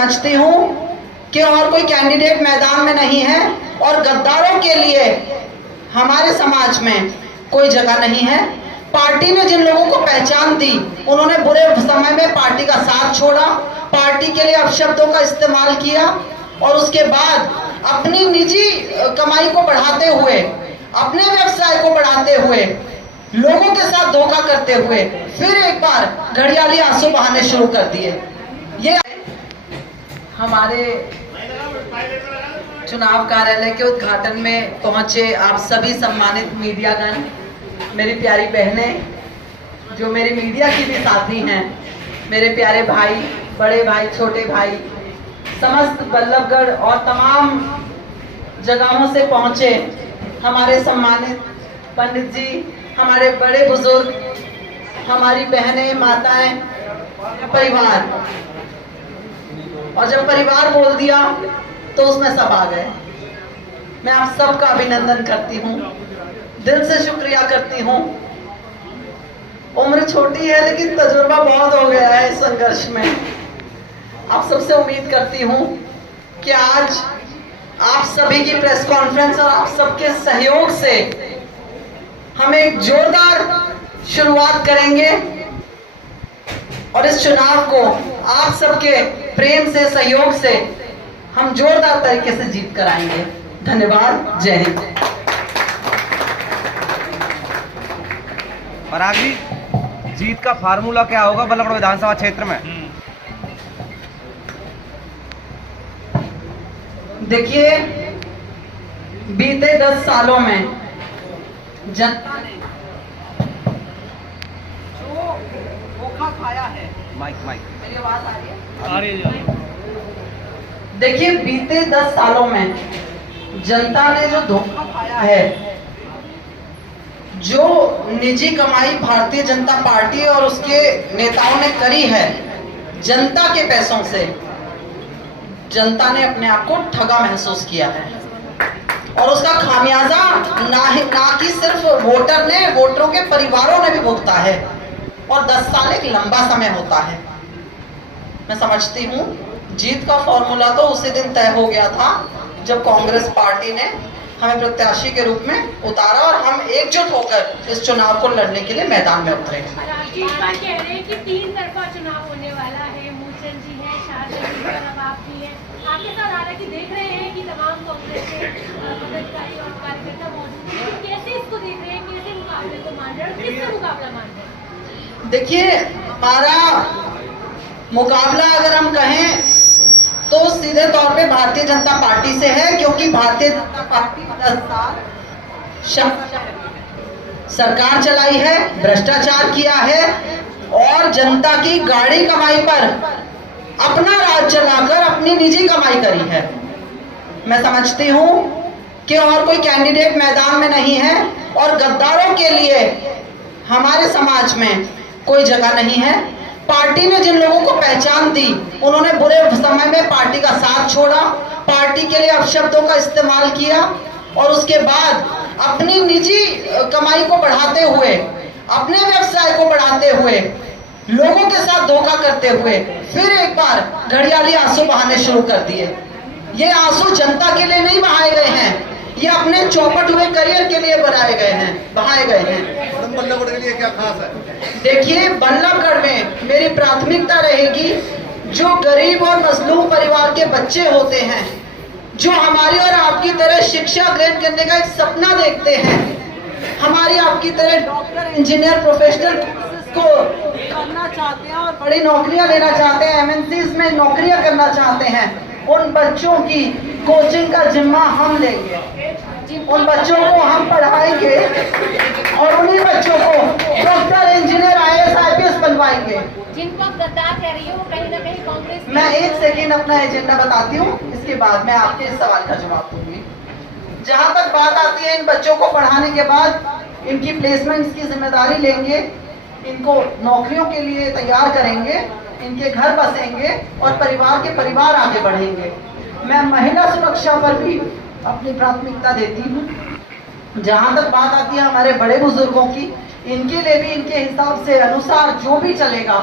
समझती हूँ कि और कोई कैंडिडेट मैदान में नहीं है और गद्दारों के लिए हमारे समाज में कोई जगह नहीं है। पार्टी ने जिन लोगों को पहचान दी, उन्होंने बुरे समय में पार्टी का साथ छोड़ा, पार्टी के लिए अपशब्दों का इस्तेमाल किया और उसके बाद अपनी निजी कमाई को बढ़ाते हुए, अपने व्यवसाय को बढ़ाते हुए, लोगों के साथ धोखा करते हुए फिर एक बार घड़ियाली आंसू बहाने शुरू कर दिए। ये हमारे चुनाव कार्यालय के उद्घाटन में पहुंचे आप सभी सम्मानित मीडियागण, मेरी प्यारी बहनें, जो मेरे मीडिया की भी साथी हैं, मेरे प्यारे भाई, बड़े भाई, छोटे भाई, समस्त बल्लभगढ़ और तमाम जगहों से पहुंचे हमारे सम्मानित पंडित जी, हमारे बड़े बुजुर्ग, हमारी बहनें, माताएं, परिवार। और जब परिवार बोल दिया तो उसमें सब आ गए। मैं आप सबका अभिनंदन करती हूँ, दिल से शुक्रिया करती हूँ। उम्र छोटी है लेकिन तजुर्बा बहुत हो गया है इस संघर्ष में। आप सबसे उम्मीद करती हूँ कि आज आप सभी की प्रेस कॉन्फ्रेंस और आप सबके सहयोग से हम एक जोरदार शुरुआत करेंगे और इस चुनाव को आप सबके प्रेम से, सहयोग से हम जोरदार तरीके से जीत कर आएंगे। धन्यवाद। जय हिंद। पराग जी, जीत का फार्मूला क्या होगा बल्लभगढ़ विधानसभा क्षेत्र में? देखिए, बीते 10 सालों में जनता ने जो धोखा खाया है, माइक मेरी आवाज आ रही है? आ रही है। देखिए, बीते 10 सालों में जनता ने जो धोखा खाया है, जो निजी कमाई भारतीय जनता पार्टी और उसके नेताओं ने करी है जनता के पैसों से, जनता ने अपने आप को ठगा महसूस किया है और उसका खामियाजा ना कि सिर्फ वोटर ने, वोटरों के परिवारों ने भी भुगता है। और 10 साल एक लंबा समय होता है। मैं समझती हूँ जीत का फॉर्मूला तो उसी दिन तय हो गया था जब कांग्रेस पार्टी ने हमें प्रत्याशी के रूप में उतारा और हम एकजुट होकर इस चुनाव को लड़ने के लिए मैदान में उतरे। इस बार कह रहे हैं कि 3 तरफा चुनाव होने वाला है। मूलचंद जी हैं, शारदा जी हैं, अब आप भी हैं। आपके साथ हालांकि देख रहे हैं कि तमाम कांग्रेस के पदाधिकारी और कार्यकर्ता मौजूद हैं, तो कैसे इसको देख रहे हैं, कैसे मुकाबले को मान रहे हैं और किससे मुकाबला मान रहे हैं? देखिए, हमारा मुकाबला अगर हम कहें तो सीधे तौर पे भारतीय जनता पार्टी से है, क्योंकि भारतीय जनता पार्टी 10 साल सरकार चलाई है, भ्रष्टाचार किया है और जनता की गाड़ी कमाई पर अपना राज चलाकर अपनी निजी कमाई करी है। मैं समझती हूँ कि और कोई कैंडिडेट मैदान में नहीं है और गद्दारों के लिए हमारे समाज में कोई जगह नहीं है। पार्टी ने जिन लोगों को पहचान दी, उन्होंने बुरे समय में पार्टी का साथ छोड़ा, पार्टी के लिए अपशब्दों का इस्तेमाल किया और उसके बाद अपनी निजी कमाई को बढ़ाते हुए, अपने व्यवसाय को बढ़ाते हुए, लोगों के साथ धोखा करते हुए फिर एक बार घड़ियाली आंसू बहाने शुरू कर दिए। ये आंसू जनता के लिए नहीं बहाए गए हैं, ये अपने चौपट हुए करियर के लिए बहाए गए हैं। बल्लभगढ़ के लिए क्या खास है? देखिए, बल्लभगढ़ में मेरी प्राथमिकता रहेगी जो गरीब और मजलूम परिवार के बच्चे होते हैं, जो हमारी और आपकी तरह शिक्षा ग्रहण करने का एक सपना देखते हैं, हमारी आपकी तरह डॉक्टर, इंजीनियर, प्रोफेशनल कोर्सेज को करना चाहते हैं और बड़ी नौकरियां लेना चाहते हैं, एमएनसीज में नौकरियां करना चाहते हैं, उन बच्चों की कोचिंग का जिम्मा हम लेंगे, उन बच्चों को हम पढ़ाएंगे और उन्हीं बच्चों को डॉक्टर, इंजीनियर, आईएएस, आईपीएस बनवाएंगे। जिनको आप गद्दार कह रही हो, कहीं ना कहीं कांग्रेस। मैं 1 सेकेंड अपना एजेंडा बताती हूँ, इसके बाद मैं आपके इस सवाल का जवाब दूंगी। जहां तक बात आती है इन बच्चों को पढ़ाने के बाद इनकी प्लेसमेंट्स की जिम्मेदारी लेंगे, इनको नौकरियों के लिए तैयार करेंगे, इनके घर बसेंगे और परिवार के परिवार आगे बढ़ेंगे। मैं महिला सुरक्षा पर भी अपनी प्राथमिकता देती हूँ। जहां तक बात आती है हमारे बड़े बुजुर्गों की, इनके लिए भी इनके हिसाब से अनुसार जो भी चलेगा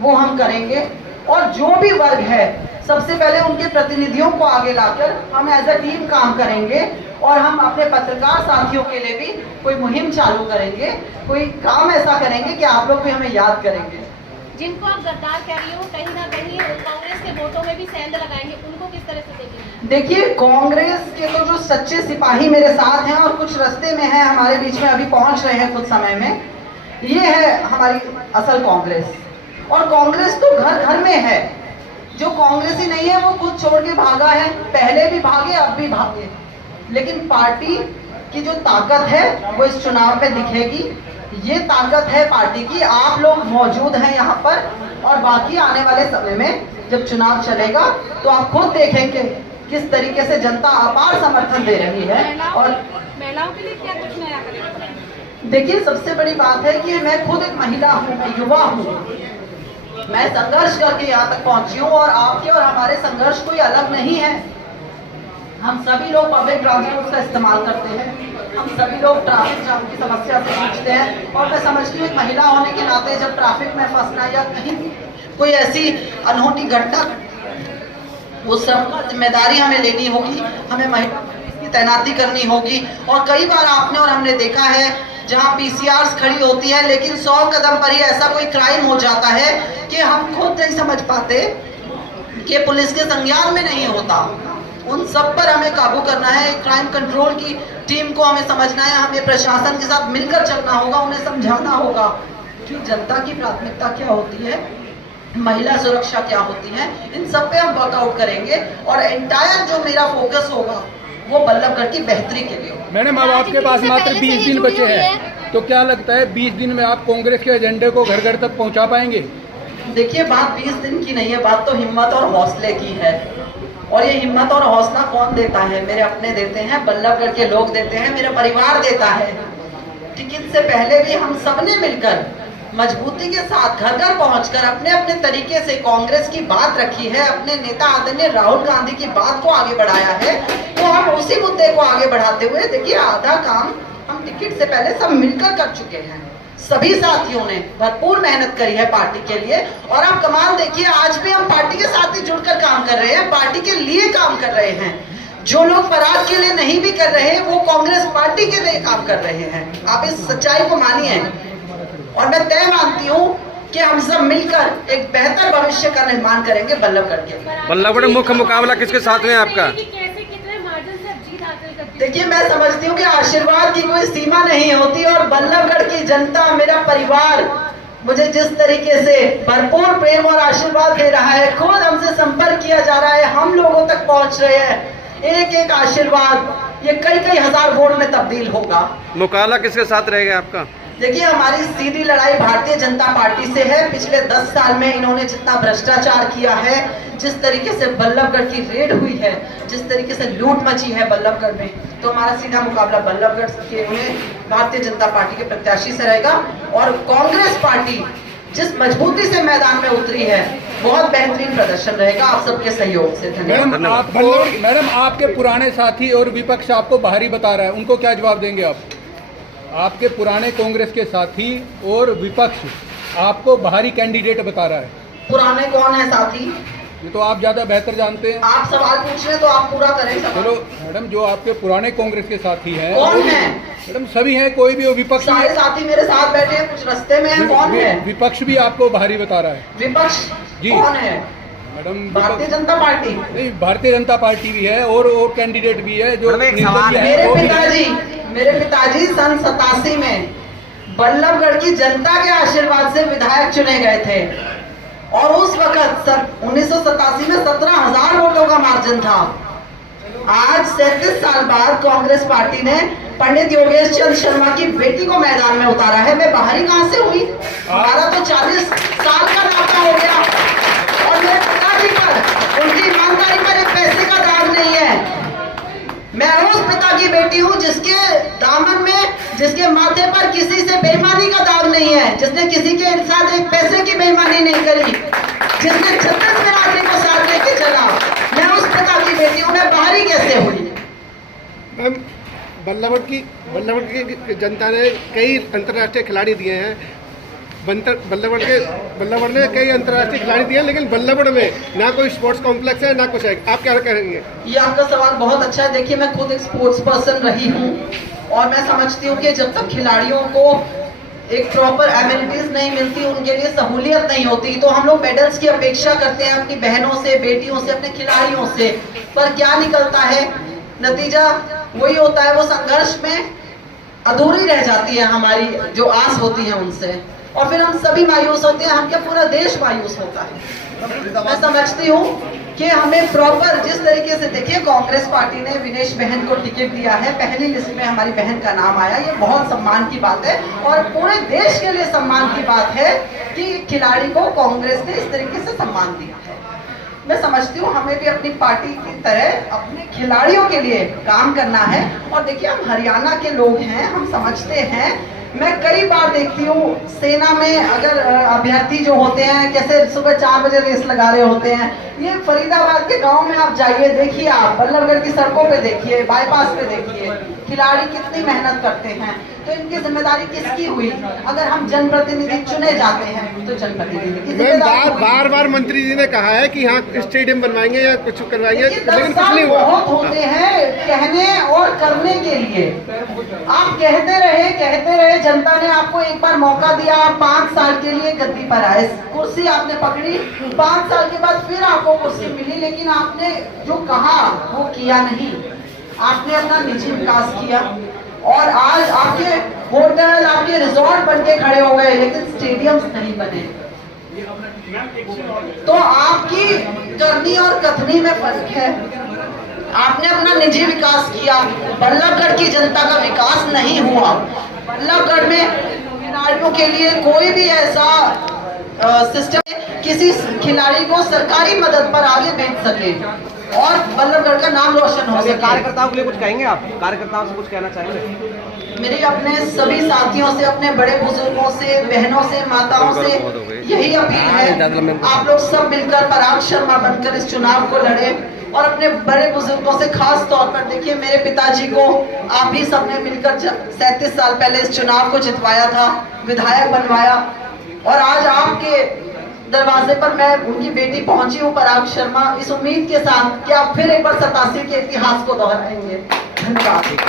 वो हम करेंगे और जो भी वर्ग है सबसे पहले उनके प्रतिनिधियों को आगे लाकर हम एज अ टीम काम करेंगे और हम अपने पत्रकार साथियों के लिए भी कोई मुहिम चालू करेंगे, कोई काम ऐसा करेंगे कि आप लोग भी हमें याद करेंगे। जिनको आप गद्दार कह रही हो, कहीं ना कहीं कांग्रेस के वोटों में भी सेंध लगाएंगे, उनको किस तरह से देखेंगे? देखिए, कांग्रेस के तो जो सच्चे सिपाही मेरे साथ हैं और कुछ रास्ते में हैं, हमारे बीच में अभी पहुंच रहे हैं कुछ समय में, ये है हमारी असल कांग्रेस। और कांग्रेस तो घर घर में है। जो कांग्रेस ही नहीं है वो खुद छोड़ के भागा है, पहले भी भागे, अब भी भागे। लेकिन पार्टी की जो ताकत है वो इस चुनाव पे दिखेगी। ये ताकत है पार्टी की। आप लोग मौजूद हैं यहाँ पर, और बाकी आने वाले समय में जब चुनाव चलेगा तो आप खुद देखेंगे किस तरीके से जनता अपार समर्थन दे रही है। और महिलाओं के लिए क्या कुछ नया करेंगे? देखिए, सबसे बड़ी बात है कि मैं खुद एक महिला हूँ, मैं युवा हूँ, मैं संघर्ष करके यहाँ तक पहुंची हूँ और आपके और हमारे संघर्ष कोई अलग नहीं है। हम सभी लोग पब्लिक ट्रांसपोर्ट का इस्तेमाल करते हैं, हम सभी लोग ट्रैफिक जाम की समस्या से जूझते हैं। और मैं समझती हूँ एक महिला होने के नाते जब ट्रैफिक में फंसना या कहीं कोई ऐसी अनहोनी घटना, उस सबका जिम्मेदारी हमें लेनी होगी, हमें महिला पुलिस की तैनाती करनी होगी। और कई बार आपने और हमने देखा है जहां पीसीआर्स खड़ी होती है, लेकिन 100 कदम पर ही ऐसा कोई क्राइम हो जाता है कि हम खुद नहीं समझ पाते कि पुलिस के संज्ञान में नहीं होता। उन सब पर हमें काबू करना है। क्राइम कंट्रोल की टीम को हमें समझना है, हमें प्रशासन के साथ मिलकर चलना होगा, उन्हें समझाना होगा कि जनता की प्राथमिकता क्या होती है, महिला सुरक्षा क्या होती है। इन सब पे हम वर्कआउट करेंगे और एंटायर जो मेरा फोकस होगा वो बल्लभगढ़ की बेहतरी के लिए। मैडम, अब आपके पास मात्र 20 दिन बचे हैं, तो क्या लगता है 20 दिन में आप कांग्रेस के एजेंडे को घर घर तक पहुंचा पाएंगे? देखिए, बात 20 दिन की नहीं है, बात तो हिम्मत और हौसले की है। और ये हिम्मत और हौसला कौन देता है? मेरे अपने देते हैं, बल्लभगढ़ के लोग देते हैं, मेरा परिवार देता है। टिकट से पहले भी हम सबने मिलकर मजबूती के साथ घर घर पहुंचकर अपने अपने तरीके से कांग्रेस की बात रखी है, अपने नेता आदरणीय राहुल गांधी की बात को आगे बढ़ाया है। तो हम उसी मुद्दे को आगे बढ़ाते हुए, देखिए, आधा काम हम टिकट से पहले सब मिलकर कर चुके हैं। सभी साथियों ने भरपूर मेहनत करी है पार्टी के लिए। और आप कमाल देखिए, आज भी हम पार्टी के साथ ही जुड़कर काम कर रहे हैं, पार्टी के लिए काम कर रहे हैं। जो लोग पराग के लिए नहीं भी कर रहे हैं, वो कांग्रेस पार्टी के लिए काम कर रहे हैं। आप इस सच्चाई को मानिए। और मैं तय मानती हूँ कि हम सब मिलकर एक बेहतर भविष्य का निर्माण करेंगे बल्लभगढ़ के। बल्लभगढ़ मुख्य मुकाबला किसके साथ में आपका? देखिए, मैं समझती हूँ कि आशीर्वाद की कोई सीमा नहीं होती और बल्लभगढ़ की जनता, मेरा परिवार मुझे जिस तरीके से भरपूर प्रेम और आशीर्वाद दे रहा है, खुद हमसे संपर्क किया जा रहा है, हम लोगों तक पहुंच रहे हैं। एक एक आशीर्वाद ये कई कई हजार वोट में तब्दील होगा। मुकाबला किसके साथ रहेगा आपका? देखिए, हमारी सीधी लड़ाई भारतीय जनता पार्टी से है। पिछले 10 साल में इन्होंने जितना भ्रष्टाचार किया है, जिस तरीके से बल्लभगढ़ की रेड हुई है, जिस तरीके से लूट मची है बल्लभगढ़ में, तो हमारा सीधा मुकाबला बल्लभगढ़ के भारतीय जनता पार्टी के प्रत्याशी से रहेगा। और कांग्रेस पार्टी जिस मजबूती से मैदान में उतरी है, बहुत बेहतरीन प्रदर्शन रहेगा आप सबके सहयोग से। मैडम, आपके पुराने साथी और विपक्ष आपको बाहरी बता रहा है, उनको क्या जवाब देंगे आप? आपके पुराने कांग्रेस के साथी और विपक्ष आपको बाहरी कैंडिडेट बता रहा है। पुराने कौन है साथी? ये तो आप ज्यादा बेहतर जानते हैं। आप सवाल पूछ रहे तो आप पूरा करें सवाल। चलो मैडम, जो आपके पुराने कांग्रेस के साथी हैं कौन है? मैडम, सभी हैं, कोई भी हो, विपक्ष सारे साथी मेरे साथ बैठे हैं, कुछ रास्ते में है। कौन है? विपक्ष भी आपको बाहरी बता रहा है। विपक्ष जी कौन है? मैडम, भारतीय जनता पार्टी नहीं, भारतीय जनता पार्टी भी है और कैंडिडेट भी है जो मेरे पिताजी सन 87 में बल्लभगढ़ की जनता के आशीर्वाद से विधायक चुने गए थे। और उस वक्त 1987 में 17,000 वोटों का मार्जिन था। आज 37 साल बाद कांग्रेस पार्टी ने पंडित योगेश चंद्र शर्मा की बेटी को मैदान में उतारा है। मैं बाहरी कहां से हुई? हमारा तो 40 साल का नाता हो गया और मेरे पिताजी पर, उनकी ईमानदारी पर एक पैसे का दाग नहीं है। मैं उस पिता की बेटी हूँ जिसके दामन में, जिसके माथे पर किसी से बेईमानी का दाग नहीं है, जिसने किसी के साथ एक पैसे की बेईमानी नहीं करी, जिसने 36 बिरादरी को साथ लेके चला। मैं उस पिता की बेटी हूँ, मैं बाहरी कैसे हुई? मैम, बल्लभगढ़ की जनता ने कई अंतर्राष्ट्रीय खिलाड़ी दिए हैं। बल्लभगढ़ ने कई अंतर्राष्ट्रीय खिलाड़ी दिए, लेकिन बल्लभगढ़ में ना कोई स्पोर्ट्स कॉम्प्लेक्स है ना कुछ है। आप क्या कहेंगे? ये आपका सवाल बहुत अच्छा है। देखिए, मैं खुद एक स्पोर्ट्स पर्सन रही हूँ और मैं समझती हूँ कि जब तक खिलाड़ियों को एक प्रॉपर एमिनिटीज नहीं मिलती, उनके लिए सहूलियत नहीं होती, तो हम लोग मेडल्स की अपेक्षा करते हैं अपनी बहनों से, बेटियों से, अपने खिलाड़ियों से, पर क्या निकलता है? नतीजा वही होता है, वो संघर्ष में अधूरी रह जाती है हमारी जो आस होती है उनसे, और फिर हम सभी मायूस होते हैं, हम क्या पूरा देश मायूस होता है। मैं समझती हूँ कि हमें प्रॉपर जिस तरीके से, देखिए कांग्रेस पार्टी ने विनेश बहन को टिकट दिया है, पहली लिस्ट में हमारी बहन का नाम आया, ये बहुत सम्मान की बात है और पूरे देश के लिए सम्मान की बात है कि खिलाड़ी को कांग्रेस ने इस तरीके से सम्मान दिया है। मैं समझती हूँ हमें भी अपनी पार्टी की तरह अपने खिलाड़ियों के लिए काम करना है। और देखिए, हम हरियाणा के लोग हैं, हम समझते हैं। मैं कई बार देखती हूँ सेना में अगर अभ्यर्थी जो होते हैं कैसे सुबह 4 बजे रेस लगा रहे होते हैं। ये फरीदाबाद के गांव में आप जाइए, देखिए, आप बल्लभगढ़ की सड़कों पे देखिए, बाईपास पे देखिए, खिलाड़ी कितनी मेहनत करते हैं। तो इनकी जिम्मेदारी किसकी हुई? अगर हम जनप्रतिनिधि चुने जाते हैं तो जनप्रतिनिधि की जिम्मेदारी। बार मंत्री जी ने कहा है कि यहाँ स्टेडियम बनवाएंगे या कुछ करवाएंगे, लेकिन कुछ नहीं हुआ। बहुत होते हैं कहने और करने के लिए। आप कहते रहे, जनता ने आपको एक बार मौका दिया, आप 5 साल के लिए गद्दी पर आए, कुर्सी आपने पकड़ी, 5 साल के बाद फिर आपको कुर्सी मिली, लेकिन आपने जो कहा वो किया नहीं। आपने अपना निजी विकास किया और आज आपके होटल, आपके रिजॉर्ट बनके खड़े हो गए, लेकिन स्टेडियम्स नहीं बने। तो आपकी करनी और कथनी में फर्क है। आपने अपना निजी विकास किया, बल्लभगढ़ की जनता का विकास नहीं हुआ। बल्लभगढ़ में खिलाड़ियों के लिए कोई भी ऐसा सिस्टम किसी खिलाड़ी को सरकारी मदद पर आगे भेज सके और बल्लभगढ़ का नाम रोशन हो सके। कार्यकर्ताओं के लिए कुछ कहेंगे आप? कार्यकर्ताओं से कुछ कहना चाहेंगे? मेरी अपने सभी साथियों से, अपने बड़े बुजुर्गों से, बहनों से, माताओं से यही अपील है, आप लोग सब मिलकर पराग शर्मा बनकर इस चुनाव को लड़े और अपने बड़े बुजुर्गों से खास तौर पर, देखिए मेरे पिताजी को आप ही सबने मिलकर 37 साल पहले इस चुनाव को जितवाया था, विधायक बनवाया, और आज आपके दरवाजे पर मैं उनकी बेटी पहुंची हूँ पराग शर्मा, इस उम्मीद के साथ कि आप फिर एक बार 87 के इतिहास को दोहराएंगे। धन्यवाद।